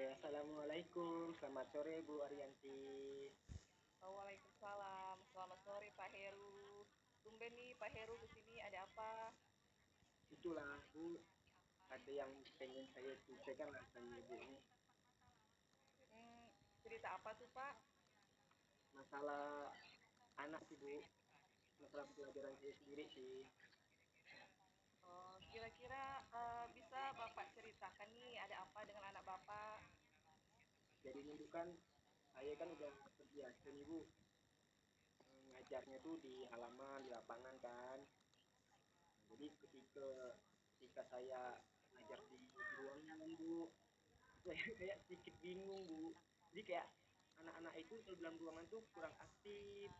Assalamualaikum. Selamat sore Bu Ariyanti. Waalaikumsalam. Selamat sore Pak Heru. Tumben nih Pak Heru kesini ada apa? Itulah Bu, ada yang pengen saya ceritakan lah sama Ibu ini. Hmm, cerita apa tuh Pak? Masalah anak sih Bu, masalah pelajaran saya sendiri sih. Oh, kira-kira bisa Bapak ceritakan nih ada apa dengan anak Bapak? Jadi ini bukan, saya kan udah terbiasa nih Bu, ngajarnya tuh di halaman, di lapangan kan. Nah, jadi ketika saya ngajar di ruangan Bu, saya kayak sedikit bingung Bu. Jadi kayak anak-anak itu kalau dalam ruangan tuh kurang aktif,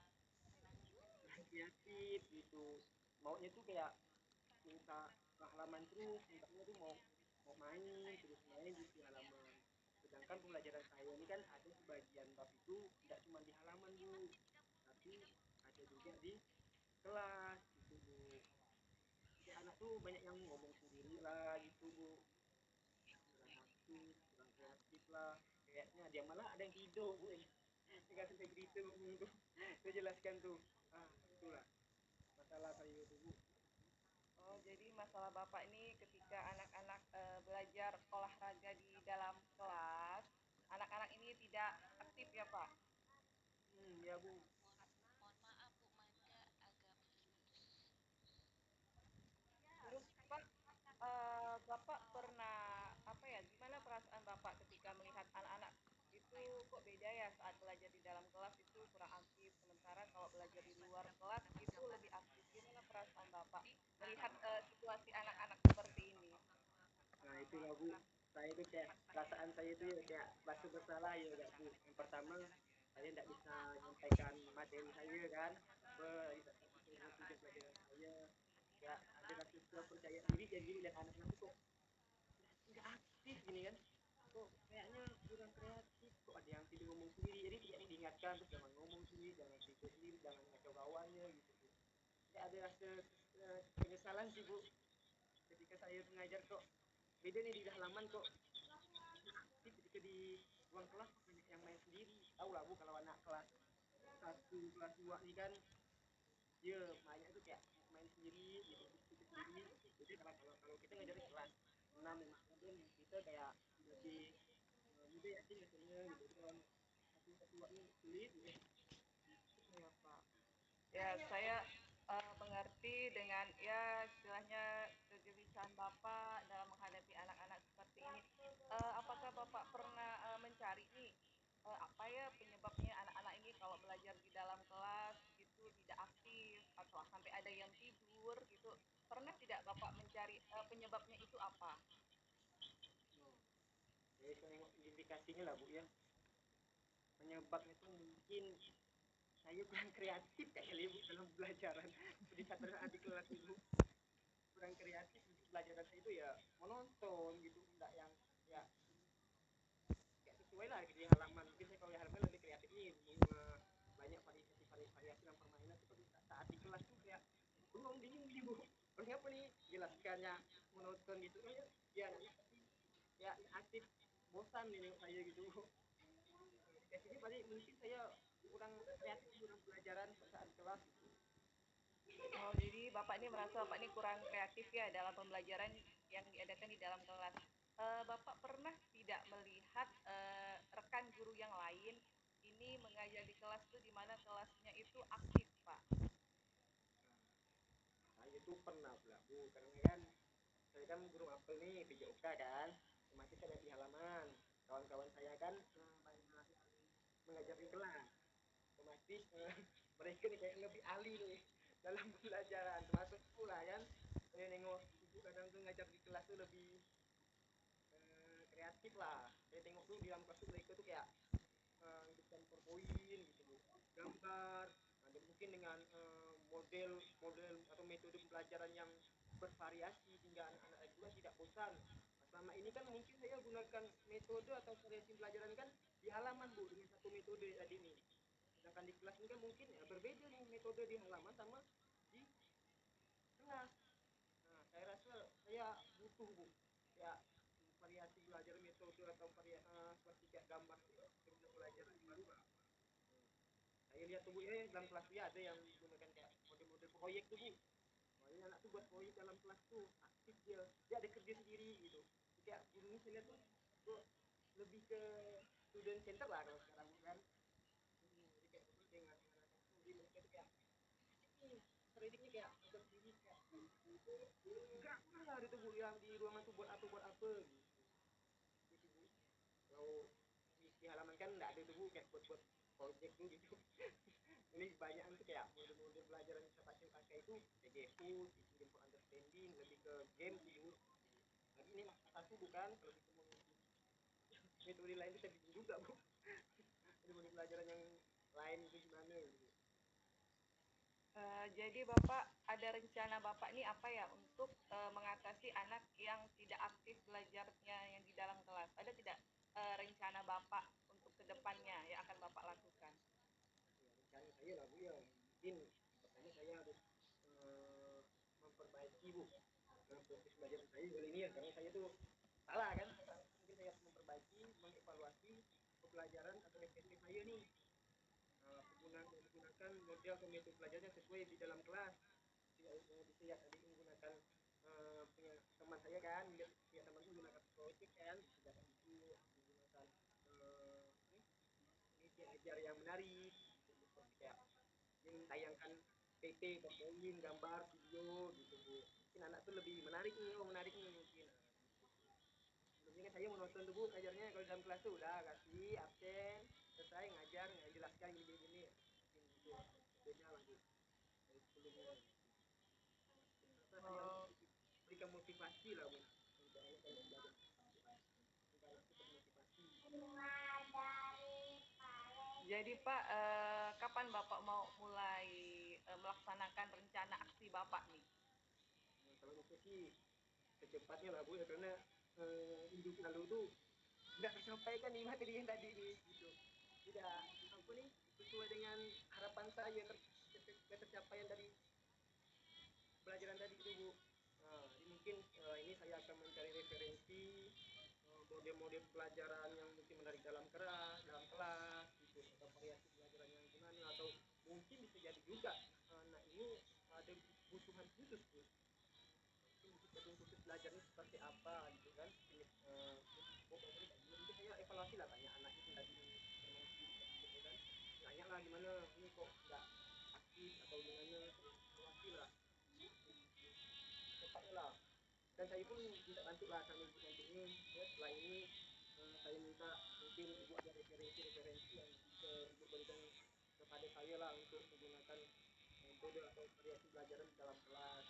kurang kreatif gitu. Maunya tuh kayak minta ke halaman terus, mintanya tuh mau mau main terus main di halaman. Sedangkan pembelajaran saya ini kan ada sebagian bab itu tidak cuma di halaman Bu, tapi ada juga di kelas gitu Bu. Jadi anak tuh banyak yang ngomong sendiri lah gitu Bu, kurang aktif, kurang kreatif lah. Kayaknya dia malah ada yang tidur Bu. Nggak sampai gitu ngomong tuh. Saya jelaskan tuh. Itulah masalah saya itu Bu. Oh, jadi masalah Bapak ini ketika anak-anak belajar olahraga di dalam kelas, anak-anak ini tidak aktif ya Pak? Ya Bu. Terus Pak, Bapak pernah apa ya? Gimana perasaan Bapak ketika melihat anak-anak itu kok beda ya saat belajar di dalam kelas itu kurang aktif, sementara kalau belajar di luar kelas itu lebih aktif. Gimana perasaan Bapak melihat situasi anak-anak seperti ini? Nah itulah Bu, saya itu kayak perasaan saya itu ya kayak rasa bersalah ya gak Bu. Yang pertama saya tidak bisa menyampaikan materi saya kan, tidak bisa tugas pelajaran saya. Ya ada rasa kurang percaya diri jadi lihat anak-anak itu kok nggak aktif gini kan. Kok kayaknya kurang kreatif, kok ada yang tidur ngomong sendiri. Jadi tidak diingatkan terus jangan ngomong sendiri, jangan tidur sendiri, jangan ngacau kawannya gitu Bu. Ya ada rasa penyesalan sih Bu ketika saya mengajar kok beda nih di halaman kok ketika di ruang kelas banyak yang main sendiri. Tahu lah Bu kalau anak kelas satu kelas dua nih kan dia mainnya itu kayak main sendiri gitu ikut sendiri. Jadi kalau kita ngajar di kelas 6 dan 7 kita kayak lebih mudah ya sih ngajarnya gitu. Jadi kalau satu satu ini sulit gitu. Ya Pak. Ya saya mengerti dengan ya istilahnya kegelisahan Bapak dalam menghadapi anak-anak seperti ini. Apakah Bapak pernah mencari nih apa ya penyebabnya anak-anak ini kalau belajar di dalam kelas itu tidak aktif atau sampai ada yang tidur gitu? Pernah tidak Bapak mencari penyebabnya itu apa? Jadi saya indikasinya lah Bu ya, penyebabnya itu mungkin saya kurang kreatif kayaknya Bu dalam pelajaran di saat adik kelas Ibu kurang kreatif untuk pelajaran saya itu ya menonton gitu enggak yang ya kayak sesuai lah di halaman mungkin saya kalau di halaman lebih kreatif nih banyak variasi dan permainan seperti saat di kelas tuh kayak bingung nih Bu harusnya apa nih jelaskannya menonton gitu ya ya ya aktif bosan nih nengok saya gitu Bu. Kayak sini paling mungkin saya kurang kreatif dalam pelajaran saat kelas gitu. Oh, jadi Bapak ini merasa Bapak ini kurang kreatif ya dalam pembelajaran yang diadakan di dalam kelas. Bapak pernah tidak melihat rekan guru yang lain ini mengajar di kelas itu di mana kelasnya itu aktif, Pak? Saya itu pernah pula Bu karena kan saya kan guru mapel nih PJOK kan otomatis ada di halaman kawan-kawan saya kan banyak mengajar di kelas otomatis mereka nih kayak lebih ahli nih dalam pembelajaran termasuk pula kan saya nengok ibu kadang tuh ngajar di kelas tuh lebih kreatif lah saya tengok tuh di dalam kelas tuh mereka tuh kayak bikin powerpoint gitu Bu gambar ada mungkin dengan model atau metode pembelajaran yang bervariasi sehingga anak-anak juga tidak bosan. Nah, selama ini kan mungkin saya gunakan metode atau variasi pelajaran kan di halaman Bu dengan satu metode tadi nih. Sedangkan di kelas ini kan mungkin ya berbeda nih metode di halaman sama di kelas. Nah, saya rasa saya butuh Bu ya variasi belajar metode itu atau seperti kayak gambar pelajaran yang baru lah. Saya lihat tuh Bu, dalam kelas dia ada yang menggunakan kayak model-model proyek tuh Bu. Soalnya anak tuh buat proyek dalam kelas tuh aktif dia ada kerja sendiri gitu. Jadi kayak gurunya saya lihat tuh lebih ke student center lah kalau sekarang kan. Jadi kayak lebih dengan anak-anak tuh, jadi mereka tuh kayak ini prediknya kayak agak sendiri kayak enggak lah itu Bu yang di ruangan tuh buat apa gitu. Gitu Bu. Kalau di halaman kan enggak ada tuh Bu kayak buat project tuh gitu. Ini kebanyakan tuh kayak model-model pelajaran yang saya pakai itu PGU, Teaching Game for Understanding, lebih ke game sih Bu. Lagi ini satu bukan, kalau gitu mau metode lain itu saya bikin juga Bu. Jadi model pelajaran yang lain itu gimana gitu. Jadi Bapak ada rencana Bapak nih apa ya untuk mengatasi anak yang tidak aktif belajarnya yang di dalam kelas? Ada tidak rencana Bapak untuk kedepannya yang akan Bapak lakukan? Ya, rencana saya lah Bu ya, mungkin pertama saya harus memperbaiki Bu proses belajar saya kali ini ya, karena saya tuh salah kan, mungkin saya harus memperbaiki, mengevaluasi pelajaran atau SPP saya nih. Menggunakan model atau metode pelajaran sesuai di dalam kelas. Bisa ya tadi menggunakan punya teman saya kan, punya teman itu menggunakan proyek kan, tidak itu menggunakan ini ajar yang menarik, gitu, seperti kayak yang tayangkan PT, PowerPoint, gambar, video gitu Bu. Mungkin anak tuh lebih menarik nih, menarik nih mungkin. Sebelumnya kan saya menonton tuh Bu ngajarnya kalau dalam kelas tuh udah kasih absen, selesai ngajar, jelaskan gini-gini. Mungkin itu beda lah Bu dari sebelumnya. Karena saya harus Oh, berikan motivasi lah Bu untuk anak yang belajar agar anak itu termotivasi. jadi Pak, kapan Bapak mau mulai melaksanakan rencana aksi Bapak nih? Nah, kalau itu sih secepatnya lah Bu ya, karena hidup lalu tuh nggak tersampaikan nih materi yang tadi nih gitu, tidak apa nih sesuai dengan harapan saya ketercapaian dari pelajaran tadi itu Bu. Nah, jadi mungkin ini saya akan mencari referensi model-model pelajaran yang mungkin menarik dalam kelas gitu, atau variasi pelajaran yang gimana, atau mungkin bisa jadi juga anak ini ada kebutuhan khusus Bu, mungkin kebutuhan khusus belajarnya seperti apa gitu kan, jenis pokoknya kayak gini, mungkin saya evaluasi lah, tanya anak itu tadi informasi gitu kan, nanya lah gimana ini kok nggak aktif atau gimana, evaluasi lah cepatnya lah. Dan saya pun minta bantu lah sama ibu nantinya ya, setelah ini saya minta mungkin ibu ada referensi yang bisa ibu berikan kepada saya lah untuk menggunakan metode atau variasi pelajaran di dalam kelas.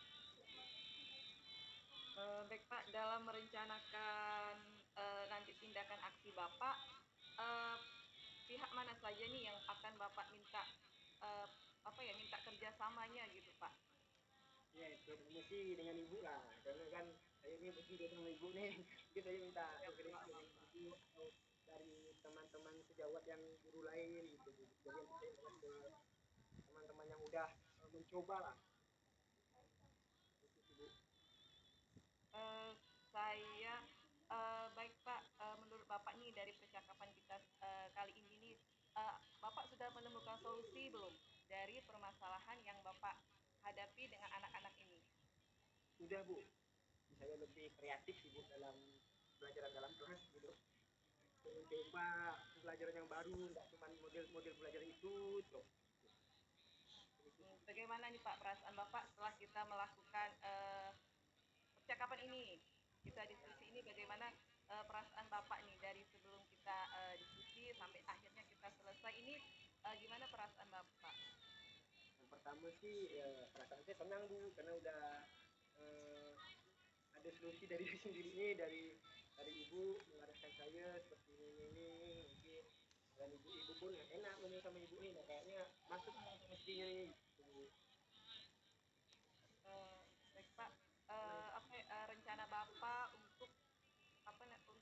Baik Pak, dalam merencanakan nanti tindakan aksi Bapak, eh, pihak mana saja nih yang akan Bapak minta eh, apa ya minta kerjasamanya gitu Pak? Ya, terutama sih dengan ibu lah, karena kan saya ini berdua sama ibu nih, jadi saya minta Ya referensi Pak, dari ibu atau dari teman-teman sejawat yang guru lain gitu. Jadi nanti saya bawa ke teman-teman yang udah mencoba lah. Itu sih Bu. Eh, saya baik Pak, menurut Bapak nih dari percakapan kita kali ini nih, Bapak sudah menemukan solusi belum dari permasalahan yang Bapak hadapi dengan anak-anak ini? Udah Bu, saya lebih kreatif sih Bu dalam pelajaran dalam kelas gitu. Mencoba pelajaran yang baru, nggak cuma model-model pelajaran itu terus. Bagaimana nih Pak perasaan Bapak setelah kita melakukan percakapan ini, kita diskusi ini, bagaimana perasaan Bapak nih dari sebelum kita diskusi sampai akhirnya kita selesai ini, gimana perasaan Bapak? Yang pertama sih ya, perasaan saya senang Bu karena udah eh, ada solusi dari diri sendiri nih, dari ibu mengarahkan saya seperti ini mungkin, dan ibu pun enak ngomong sama ibu nih, nah, kayaknya masuk mestinya nih gitu. Eh, Baik Pak, apa rencana Bapak untuk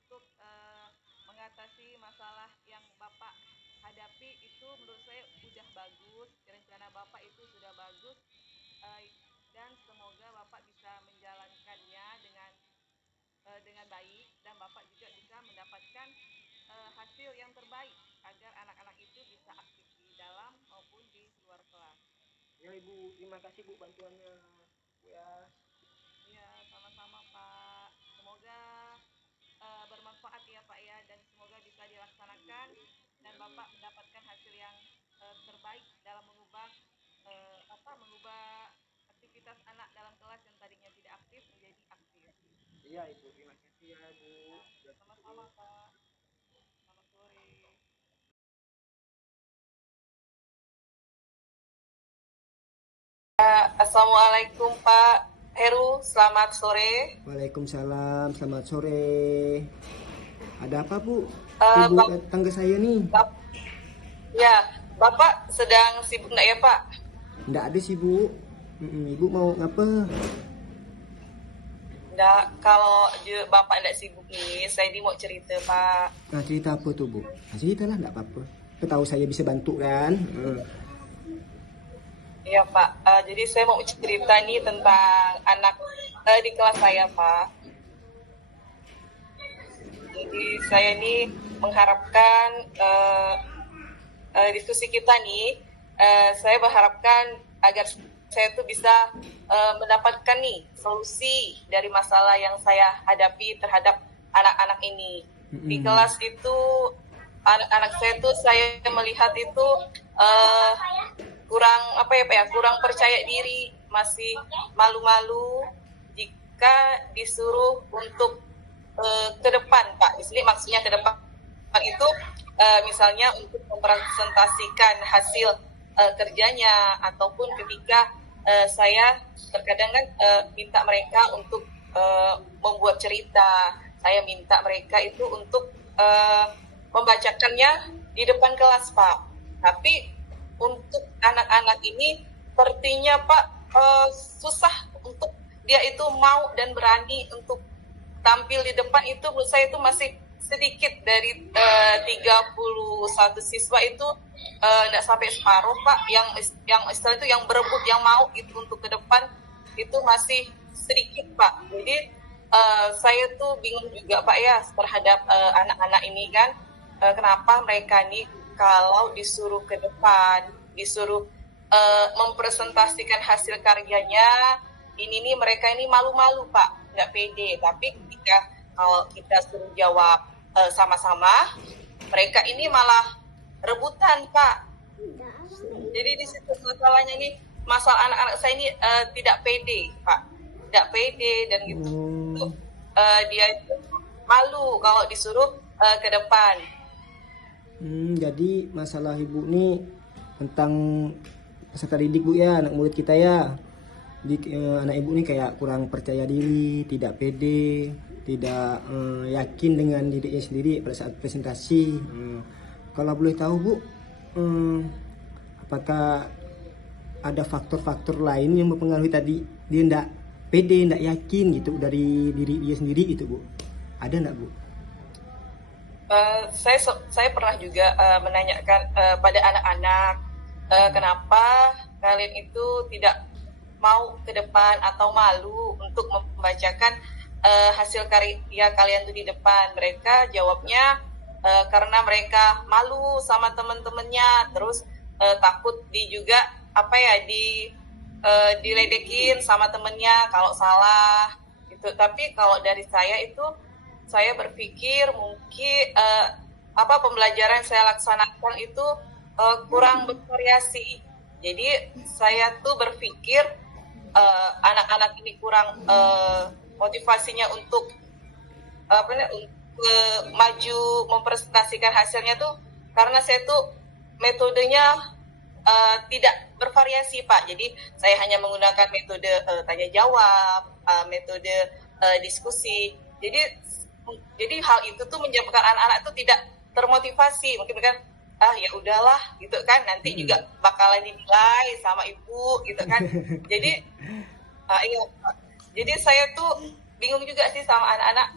untuk mengatasi masalah yang Bapak hadapi itu menurut saya sudah bagus, rencana Bapak itu sudah bagus, dan semoga Bapak bisa menjalankannya dengan dengan baik dan Bapak juga bisa mendapatkan hasil yang terbaik agar anak-anak itu bisa aktif di dalam maupun di luar kelas. Ya Ibu, terima kasih Bu bantuannya. Ya. Ya, sama-sama Pak. Semoga bermanfaat ya Pak ya, dan semoga bisa dilaksanakan dan Bapak mendapatkan hasil yang terbaik dalam mengubah aktivitas anak dalam kelas yang tadinya tidak aktif menjadi aktif. Iya Ibu, terima kasih ya Bu. Ya, sama-sama Pak. Selamat sore. Assalamualaikum Pak Heru, selamat sore. Waalaikumsalam, selamat sore. Ada apa Bu? Eh, Ibu Bap- datang ke saya nih. Bap- ya, Bapak sedang sibuk nggak ya Pak? Nggak ada sih Bu. Ibu mau ngapa? Nggak, kalau Bapak nggak sibuk nih, saya ini mau cerita Pak. Nah cerita apa tuh Bu? Nah, cerita lah, nggak apa-apa. Tahu saya bisa bantu kan? Iya Pak, jadi saya mau cerita nih tentang anak di kelas saya Pak. Jadi saya ini mengharapkan diskusi kita nih, saya berharapkan agar saya tuh bisa mendapatkan nih solusi dari masalah yang saya hadapi terhadap anak-anak ini. Di kelas itu anak-anak saya tuh saya melihat itu kurang kurang percaya diri, masih malu-malu jika disuruh untuk ke depan Pak. Di sini maksudnya ke depan itu misalnya untuk mempresentasikan hasil kerjanya, ataupun ketika saya terkadang kan minta mereka untuk membuat cerita, saya minta mereka itu untuk membacakannya di depan kelas Pak. Tapi untuk anak-anak ini sepertinya Pak susah untuk dia itu mau dan berani untuk tampil di depan. Itu menurut saya itu masih sedikit. Dari 31 siswa itu tidak sampai separuh Pak yang istilah itu yang berebut, yang mau itu untuk ke depan, itu masih sedikit Pak. Jadi saya tuh bingung juga Pak ya terhadap anak-anak ini kan, kenapa mereka nih kalau disuruh ke depan, disuruh mempresentasikan hasil karyanya, ini nih mereka ini malu-malu Pak, nggak pede. Tapi ketika kalau kita suruh jawab sama-sama, mereka ini malah rebutan Pak. Jadi di situ masalahnya nih, masalah anak-anak saya ini tidak pede Pak, tidak pede dan gitu. Dia itu malu kalau disuruh ke depan. Jadi masalah Ibu nih tentang peserta didik Bu ya, anak murid kita ya. Anak Ibu nih kayak kurang percaya diri, tidak pede, tidak yakin dengan dirinya sendiri pada saat presentasi. Kalau boleh tahu Bu, apakah ada faktor-faktor lain yang mempengaruhi tadi dia tidak pede, tidak yakin gitu dari diri dia sendiri gitu Bu? Ada enggak Bu? Saya pernah juga menanyakan pada anak-anak, kenapa kalian itu tidak mau ke depan atau malu untuk membacakan hasil karya kalian itu di depan. Mereka jawabnya karena mereka malu sama teman-temannya, terus takut diledekin sama temennya kalau salah gitu. Tapi kalau dari saya itu, saya berpikir mungkin pembelajaran yang saya laksanakan itu kurang bervariasi. Jadi saya tuh berpikir anak-anak ini kurang motivasinya untuk maju mempresentasikan hasilnya tuh karena saya tuh metodenya tidak bervariasi Pak. Jadi saya hanya menggunakan metode tanya jawab, metode diskusi. Jadi hal itu tuh menyebabkan anak-anak tuh tidak termotivasi. Mungkin kan ya udahlah gitu kan, nanti juga bakalan dinilai sama ibu gitu kan. Jadi iya, jadi saya tuh bingung juga sih sama anak-anak,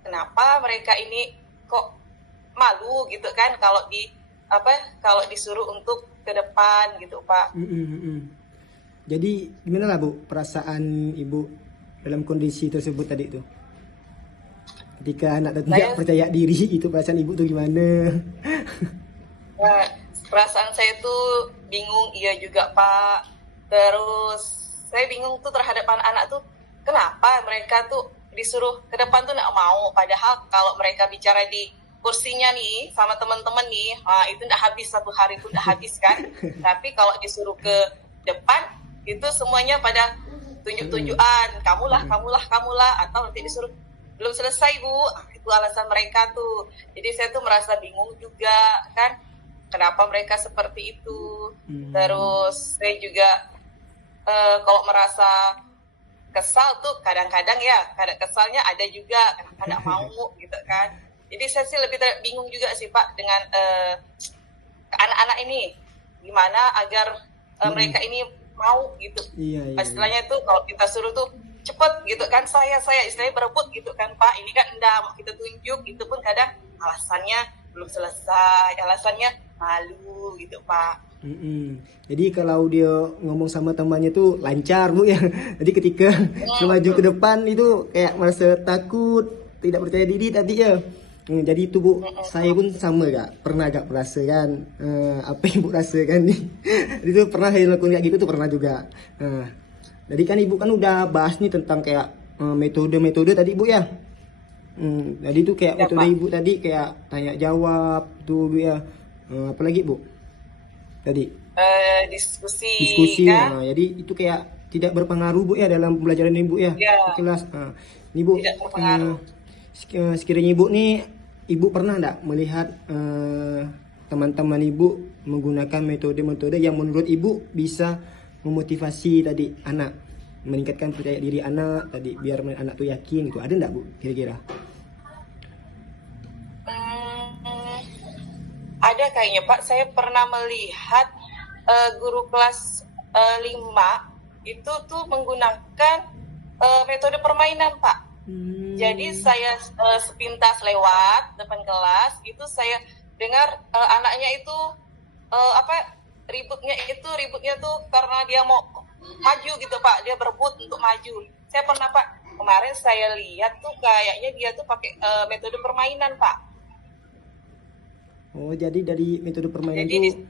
kenapa mereka ini kok malu gitu kan kalau disuruh untuk ke depan gitu Pak. Jadi gimana lah Bu perasaan Ibu dalam kondisi tersebut tadi itu? ketika anak tidak Saya percaya diri itu perasaan ibu tuh gimana? Nah, perasaan saya tuh bingung, iya juga Pak. Terus saya bingung tuh terhadap anak-anak tuh, kenapa mereka tuh disuruh ke depan tuh nggak mau. Padahal kalau mereka bicara di kursinya nih sama teman-teman nih, itu nggak habis, satu hari pun nggak habis kan. Tapi kalau disuruh ke depan, itu semuanya pada tunjuk-tunjukan, kamulah, kamulah, kamulah, atau nanti disuruh belum selesai Bu. Itu alasan mereka tuh. Jadi saya tuh merasa bingung juga kan, kenapa mereka seperti itu. Terus saya juga kalau merasa kesal tuh kadang-kadang ya, kadang kesalnya ada juga, kenapa nggak mau gitu kan. Jadi saya sih lebih bingung juga sih Pak dengan anak-anak ini, gimana agar mereka ini mau gitu. Iya, iya, iya. Istilahnya tuh kalau kita suruh tuh cepet gitu kan, saya istilahnya berebut gitu kan Pak, ini kan enggak mau kita tunjuk, itu pun kadang alasannya belum selesai, alasannya malu gitu Pak. Jadi kalau dia ngomong sama temannya tuh lancar Bu ya. Jadi ketika maju ke depan itu kayak merasa takut, tidak percaya diri tadi ya. Jadi itu Bu, saya pun sama pernah merasakan apa yang Bu rasakan nih. Itu pernah saya lakukan kayak gitu tuh pernah juga. Jadi kan Ibu kan udah bahas nih tentang kayak metode-metode tadi Bu ya. Jadi itu kayak Ya, metode Pak. Ibu tadi kayak tanya jawab tuh Bu ya. Apalagi Bu tadi Diskusi kan, jadi itu kayak tidak berpengaruh Bu ya dalam pembelajaran Ibu ya ya di kelas. Ini Bu, tidak berpengaruh. sekiranya Ibu nih, Ibu pernah enggak melihat teman-teman Ibu menggunakan metode-metode yang menurut Ibu bisa memotivasi tadi anak, meningkatkan percaya diri anak tadi biar anak tuh yakin gitu, ada enggak Bu kira-kira? Ada kayaknya Pak, saya pernah melihat guru kelas 5 itu tuh menggunakan metode permainan Pak. Jadi saya sepintas lewat depan kelas, itu saya dengar anaknya itu ributnya tuh karena dia mau maju gitu Pak, dia berebut untuk maju. Saya pernah Pak, kemarin saya lihat tuh kayaknya dia tuh pakai metode permainan Pak. Oh, jadi dari metode permainan Jadi tuh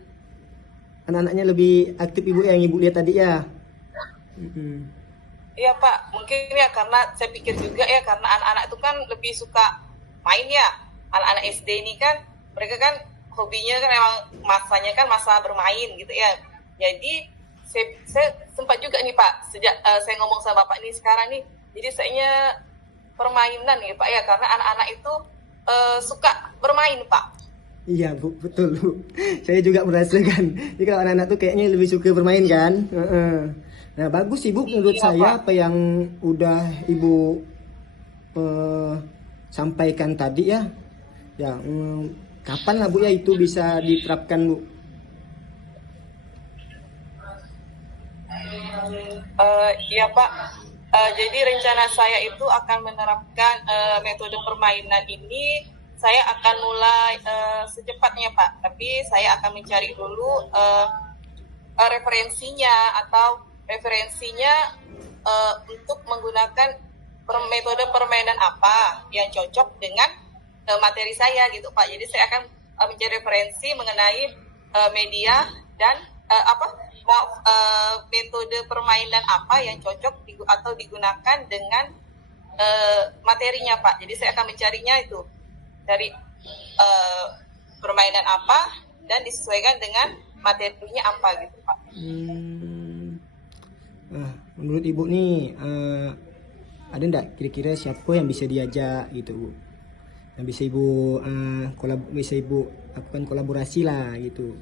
anak-anaknya lebih aktif Ibu yang Ibu lihat tadi ya. iya Pak, mungkin ya karena saya pikir juga ya, karena anak-anak itu kan lebih suka main ya. Anak-anak SD ini kan mereka kan hobinya kan emang masanya kan masa bermain gitu ya. Jadi saya sempat juga nih Pak, sejak saya ngomong sama Bapak nih sekarang nih, jadi sayanya permainan ya Pak ya, karena anak-anak itu suka bermain Pak. Iya Bu, betul Bu. Saya juga merasakan. Jadi kalau anak-anak tuh kayaknya lebih suka bermain kan. Nah bagus sih Bu, menurut Iya, saya Pak. apa yang udah Ibu sampaikan tadi ya. Ya kapan lah Bu ya itu bisa diterapkan Bu? Iya Pak. Jadi rencana saya itu akan menerapkan metode permainan ini. Saya akan mulai secepatnya Pak. Tapi saya akan mencari dulu referensinya untuk menggunakan metode permainan apa yang cocok dengan materi saya gitu Pak. Jadi saya akan mencari referensi mengenai media dan metode permainan apa yang cocok atau digunakan dengan materinya Pak. Jadi saya akan mencarinya itu dari permainan apa dan disesuaikan dengan materinya apa gitu Pak. Menurut Ibu nih ada enggak kira-kira siapa yang bisa diajak gitu Bu? Yang bisa Ibu lakukan kolaborasi lah gitu.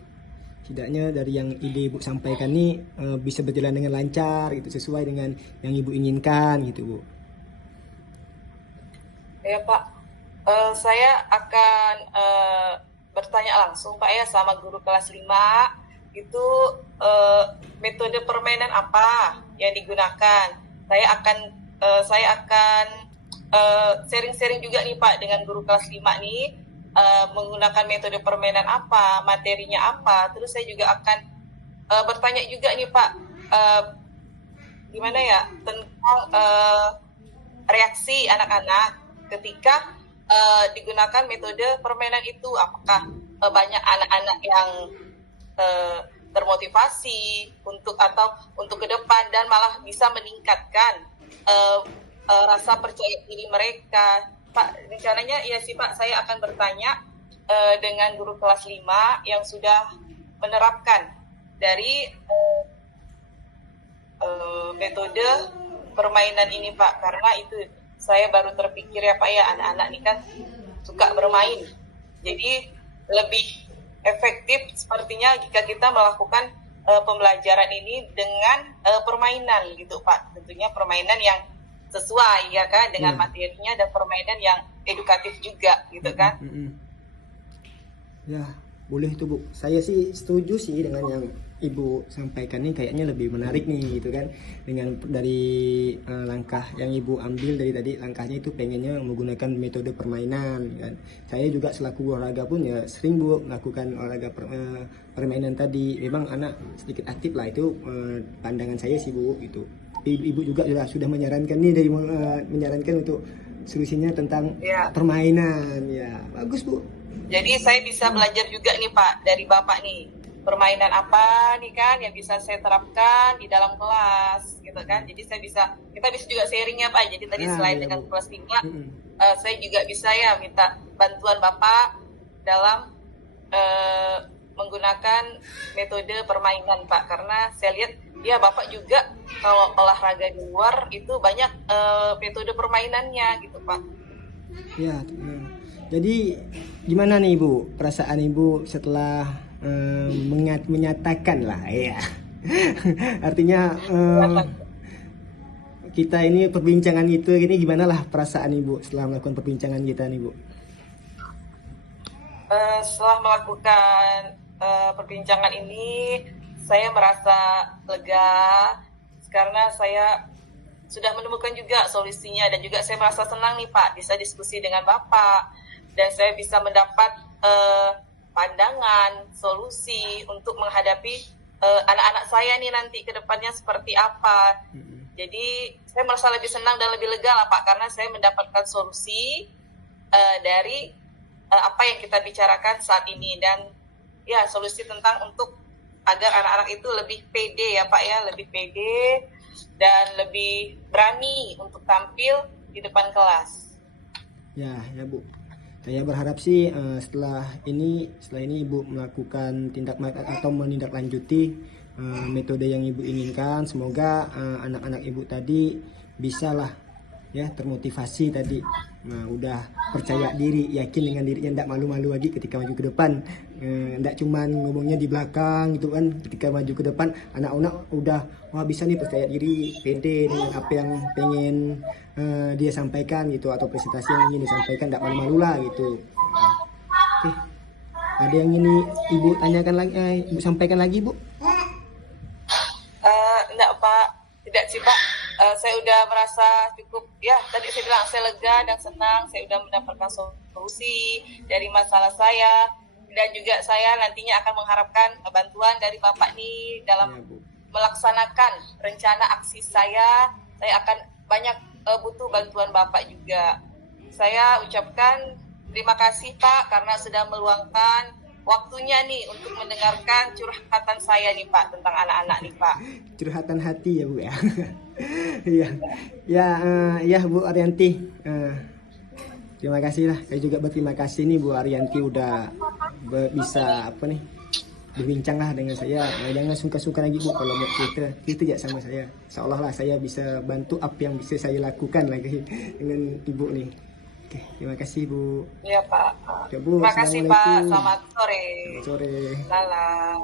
Setidaknya dari yang ide Ibu sampaikan nih bisa berjalan dengan lancar gitu, sesuai dengan yang Ibu inginkan gitu Bu. Ya Pak. Saya akan bertanya langsung Pak ya sama guru kelas 5 itu metode permainan apa yang digunakan. Saya akan sharing-sharing juga nih Pak dengan guru kelas 5 nih menggunakan metode permainan apa, materinya apa. Terus saya juga akan bertanya juga nih Pak gimana ya tentang reaksi anak-anak ketika digunakan metode permainan itu? Apakah banyak anak-anak yang termotivasi untuk ke depan dan malah bisa meningkatkan rasa percaya diri mereka? Pak, rencananya ya sih Pak, saya akan bertanya dengan guru kelas 5 yang sudah menerapkan dari metode permainan ini Pak, karena itu saya baru terpikir ya Pak ya, anak-anak ini kan suka bermain, jadi lebih efektif sepertinya jika kita melakukan pembelajaran ini dengan permainan gitu Pak, tentunya permainan yang sesuai ya kan dengan materinya dan permainan yang edukatif juga gitu kan. Ya boleh tuh Bu, saya sih setuju sih dengan yang Ibu sampaikan nih, kayaknya lebih menarik nih gitu kan, dengan dari langkah yang Ibu ambil dari tadi, langkahnya itu pengennya menggunakan metode permainan kan. Saya juga selaku olahraga pun ya sering Bu melakukan olahraga permainan tadi, memang anak sedikit aktif lah, itu pandangan saya sih Bu gitu. Ibu juga sudah menyarankan nih, dari menyarankan untuk solusinya tentang permainan, ya bagus Bu. Jadi saya bisa belajar juga nih Pak dari Bapak nih, permainan apa nih kan yang bisa saya terapkan di dalam kelas gitu kan. Jadi kita bisa juga sharing ya Pak. Jadi tadi selain dengan kelas 5, saya juga bisa ya minta bantuan Bapak dalam menggunakan metode permainan Pak, karena saya lihat ya Bapak juga kalau olahraga di luar itu banyak metode permainannya gitu Pak. Ya, jadi gimana nih Ibu perasaan Ibu setelah menyatakan lah ya artinya kita ini perbincangan itu ini, gimana lah perasaan Ibu setelah melakukan perbincangan kita nih Bu? Setelah melakukan perbincangan ini, saya merasa lega karena saya sudah menemukan juga solusinya, dan juga saya merasa senang nih Pak bisa diskusi dengan Bapak, dan saya bisa mendapat pandangan, solusi untuk menghadapi anak-anak saya nih nanti ke depannya seperti apa. Jadi saya merasa lebih senang dan lebih lega lah Pak, karena saya mendapatkan solusi dari apa yang kita bicarakan saat ini, dan ya solusi tentang untuk agar anak-anak itu lebih pede ya Pak ya, lebih pede dan lebih berani untuk tampil di depan kelas. Ya Bu. Saya berharap sih setelah ini Ibu melakukan menindaklanjuti metode yang Ibu inginkan, semoga anak-anak Ibu tadi bisalah ya termotivasi tadi, udah percaya diri, yakin dengan dirinya, tidak malu-malu lagi ketika maju ke depan, tidak cuman ngomongnya di belakang gitu kan. Ketika maju ke depan anak-anak udah wah bisa nih, percaya diri, pede dengan apa yang pengen dia sampaikan gitu, atau presentasi yang ingin disampaikan, tidak malu-malu lah gitu. Oke, ada yang ini Ibu tanyakan lagi, Ibu sampaikan lagi Bu? Enggak Pak, tidak sih Pak. Saya udah merasa cukup ya, tadi saya bilang saya lega dan senang, saya udah mendapatkan solusi dari masalah saya, dan juga saya nantinya akan mengharapkan bantuan dari Bapak nih dalam melaksanakan rencana aksi saya akan banyak butuh bantuan Bapak juga. Saya ucapkan terima kasih Pak karena sudah meluangkan waktunya nih untuk mendengarkan curhatan saya nih Pak tentang anak-anak nih Pak. Curhatan hati ya Bu ya. Ya Bu Arianti. Terima kasih lah. Saya juga berterima kasih nih Bu Arianti udah bisa berbincang lah dengan saya. Jangan suka-suka lagi Bu kalau mau cerita ya sama saya. Seolah lah saya bisa bantu apa yang bisa saya lakukan lagi dengan Ibu nih. Oke, terima kasih Bu. Iya Pak. Ya, Bu, terima kasih Pak. Selamat sore. Selamat sore. Salam.